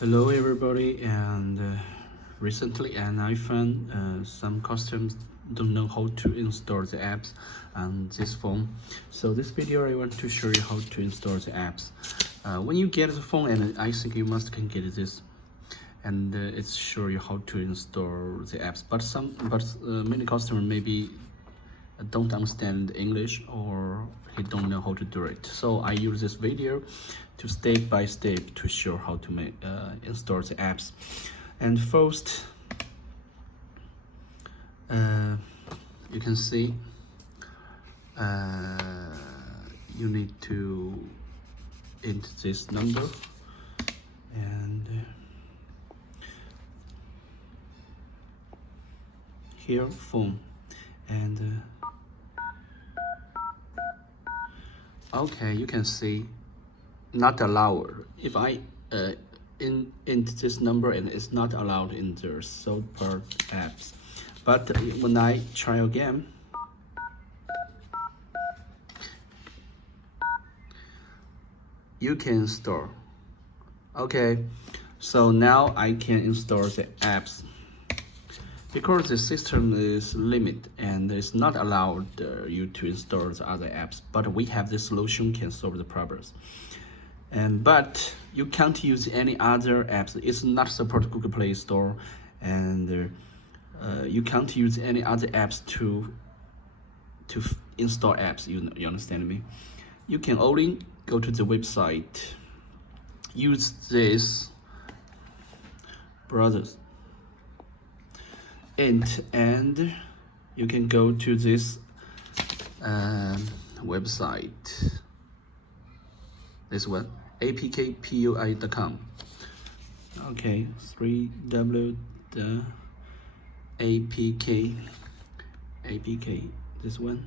Hello everybody, and recently and I found some customers don't know how to install the apps on this phone. So this video I want to show you how to install the apps. When you get the phone, and I think you must can get this, and it's show you how to install the apps. But many customers maybe don't understand English or he don't know how to do it. So I use this video to step by step to show how to make install the apps. And first, you can see you need to enter this number and here phone and okay, you can see not allowed. If I in this number, and it's not allowed in the super apps. But when I try again, you can store. Okay, so now I can install the apps. Because the system is limited and it's not allowed you to install the other apps, but we have this solution can solve the problems. But you can't use any other apps. It's not support Google Play Store, and you can't use any other apps to install apps. You understand me? You can only go to the website, use this browsers, and you can go to this website. This one, apkpui.com. Okay, 3w the apk, this one,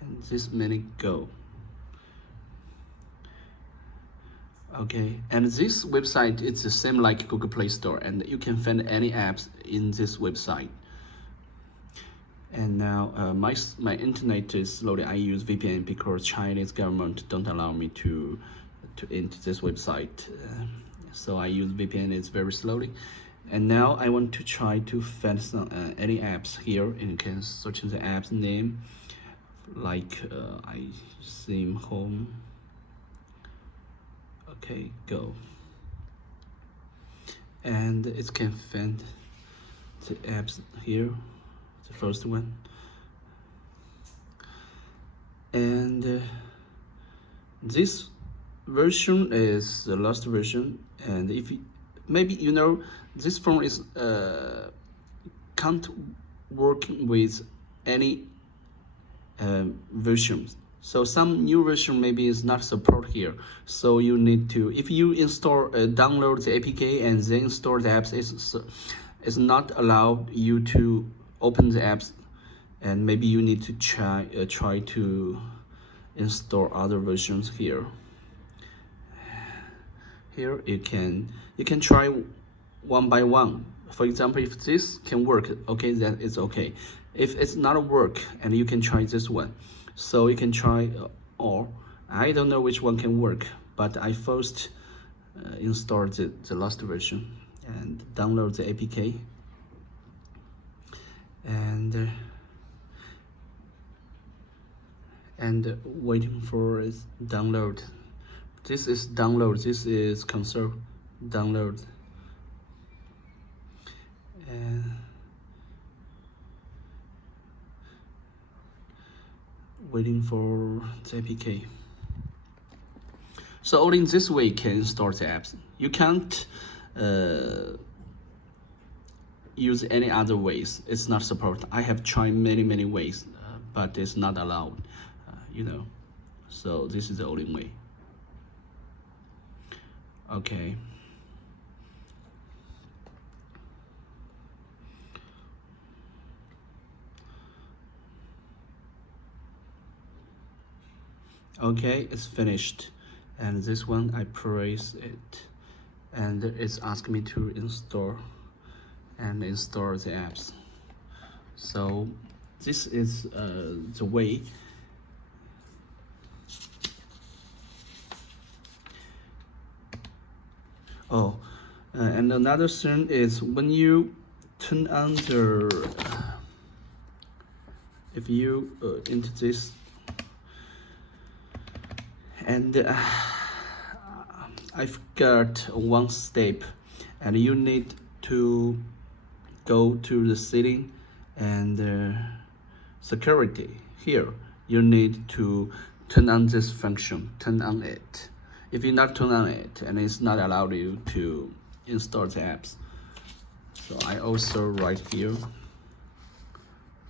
and this minute go. Okay, and this website is the same like Google Play Store, and you can find any apps in this website. And now my internet is slowly. I use VPN because Chinese government don't allow me to enter this website, so I use VPN. It's very slowly. And now I want to try to find some any apps here, and you can search the app's name, like I sim home. Okay, go, and it can find the apps here, the first one, and this version is the last version. And if you, maybe you know, this phone is can't work with any versions. So some new version maybe is not support here. So you need to, if you install download the APK and then install the apps, it's not allowed you to open the apps, and maybe you need to try to install other versions here. Here you can try one by one. For example, if this can work, okay, then it's okay. If it's not work, and you can try this one. So you can try or I don't know which one can work, but I first install the last version and download the APK, and waiting for it download. This is download. This is console download, and waiting for the APK. So only in this way you can install the apps. You can't use any other ways. It's not support. I have tried many ways, but it's not allowed. You know, so this is the only way. Okay. Okay, it's finished. And this one, I press it, and it's asking me to install the apps. So this is the way. Oh, And another thing is when you turn on the, if you into this, and I've got one step, and you need to go to the setting and security. Here you need to turn on this function, turn on it. If you not turn on it, and it's not allowed you to install the apps. So I also write here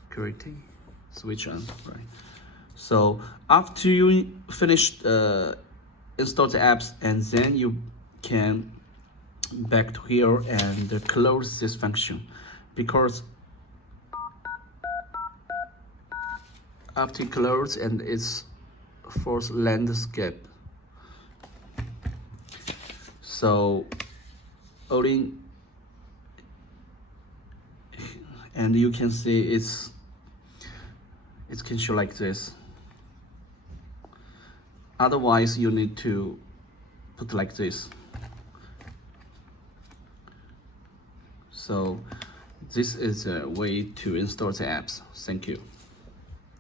security, switch on, right? So after you finish install the apps, and then you can back to here and close this function, because after close and it's force landscape. So only, and you can see it can show like this. Otherwise you need to put like this. So this is a way to install the apps. Thank you.